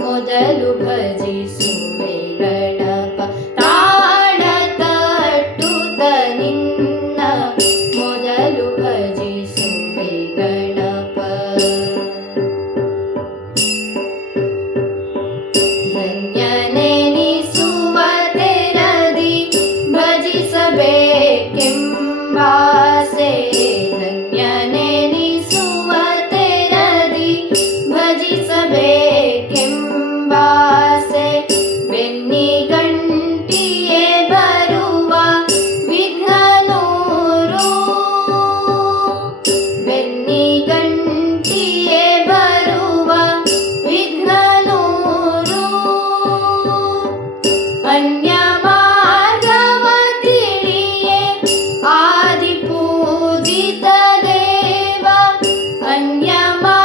ಮೊದಲು ಭಜಿಸು am a